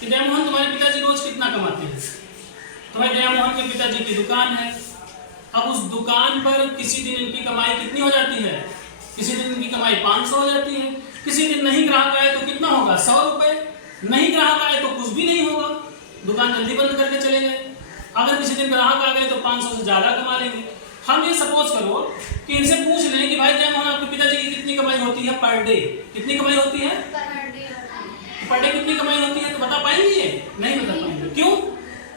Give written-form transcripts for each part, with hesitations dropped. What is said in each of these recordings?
कि दया मोहन तुम्हारे पिताजी रोज कितना कमाते हैं। तो भाई दया मोहन के पिताजी की दुकान है। अब उस दुकान पर किसी दिन इनकी कमाई कितनी हो जाती है, किसी दिन इनकी कमाई 500 हो जाती है, किसी दिन नहीं ग्राहक आए तो कितना होगा 100 रुपए, नहीं ग्राहक आए तो कुछ भी नहीं होगा, दुकान जल्दी बंद करके चले गए। अगर किसी दिन ग्राहक आ गए तो 500 से ज्यादा कमा लेंगे। हम ये सपोज करो कि इनसे पूछ लें कि भाई दया मोहन आपके पिताजी की कितनी कमाई होती है पर डे, कितनी कमाई होती है पर डे, कितनी कमाई होती है, तो बता पाएंगे? नहीं बता पाएंगे। क्यों?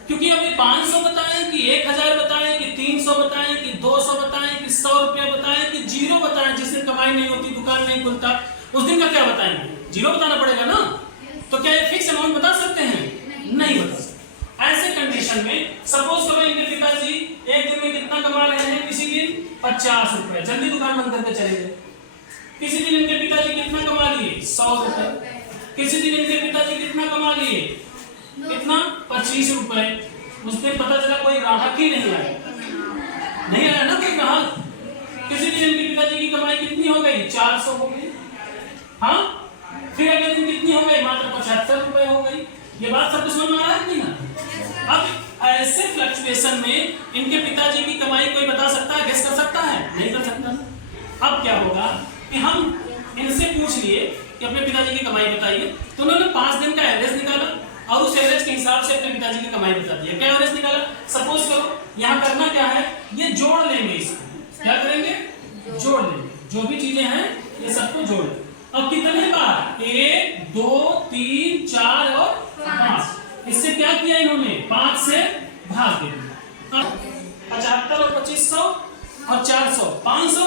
क्योंकि अभी 500 बताएं कि 1000 बताएं कि 300 बताएं कि 200 बताएं कि 100 रुपया बताएं कि 0 बताएं, जिस दिन कमाई नहीं होती, दुकान नहीं खुलता, उस दिन का क्या बताएंगे? 0 बताना पड़ेगा ना। तो क्या ये फिक्स अमाउंट बता सकते हैं? नहीं बता सकते। ऐसे कंडीशन में सपोज करो इनके पिताजी एक दिन में कितना कमा रहे हैं, किसी दिन 50 रुपए, जल्दी दुकान बंद करके चले गए। किसी दिन इनके पिताजी कितना कमा लिए 100 रुपए, किसी दिन इनके पिताजी कितना कमा लिए, कितना 25 रुपए। उस दिन पता चला कोई ग्राहक ही नहीं आया, नहीं आया ना कोई ग्राहक। किसी दिन इनके पिताजी की कमाई कितनी हो गई 400 हो गई, हाँ। फिर अगले दिन कितनी हो गई, मात्र 75 रुपए हो गई। ये बात सबको समझ में आ रहा है नहीं ना? अब ऐसे फ्लक्चुएशन में इनके पिताजी की कमाई कोई बता सकता है, गेस कर सकता है? नहीं कर सकता। अब क्या होगा कि हम इनसे पूछ लिए कि अपने पिताजी की कमाई बताइए, तो उन्होंने 5 दिन का एवरेज निकाला और उस एवरेज के हिसाब से अपने पिताजी की कमाई बता दिया। क्या एवरेज निकाला? सपोज करो यहाँ करना क्या है, ये जोड़ लेंगे, इसको क्या करेंगे, जोड़ लेंगे, जो भी चीजें हैं ये सबको जोड़ लेंगे। अब कितने बार, 1 2 3 4 और 5, इससे क्या किया इन्होंने, 5 से भाग दिया। 75 और 2500 और 400 500,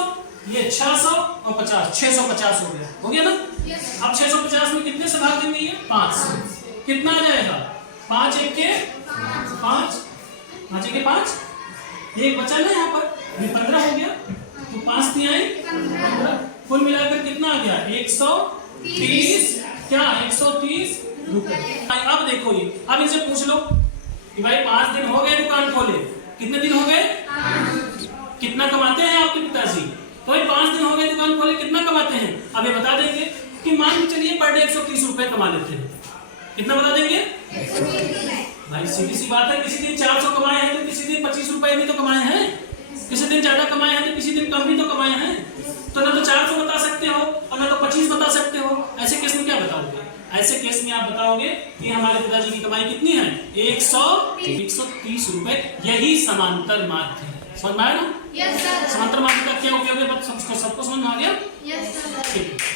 ये 600 और 50 650 हो गया, हो गया ना। अब 650 में कितने से भाग देंगे, ये 5 से, कितना आ जाएगा, 5 1 के 5, 5 1 के 5, एक बचा ना यहाँ पर, ये 15 हो गया, तो 5 3 आए 15, कुल मिलाकर कितना आ गया 130, क्या 130 रुपए। अब देखो ये, अब इनसे पूछ लो कि भाई 5 दिन हो गए दुकान खोले, कितने दिन हो गए, कितना कमाते हैं आपके पिताजी, तो भाई 5 दिन हो गए दुकान खोले, कितना कमाते हैं, अब ये बता देंगे कि मान के चलिए पर डे 130 रुपए कमा लेते हैं। कितना बता देंगे भाई, सीधी सी बात है, किसी दिन 400 कमाए हैं तो किसी दिन 25 रुपए भी तो कमाए हैं, किसी दिन ज्यादा कमाए हैं तो किसी दिन कम भी तो कमाए हैं। तो ना तो 400 बता सकते हो और ना तो 25 बता सकते हो। ऐसे केस में क्या बताओगे? ऐसे केस में आप बताओगे कि हमारे पिताजी की कमाई कितनी है, 130 रुपए। यही समांतर माध्य है। समझ में आया ना? समांतर माध्य का क्या उपयोग है, सबको समझ में आ गया? ठीक है।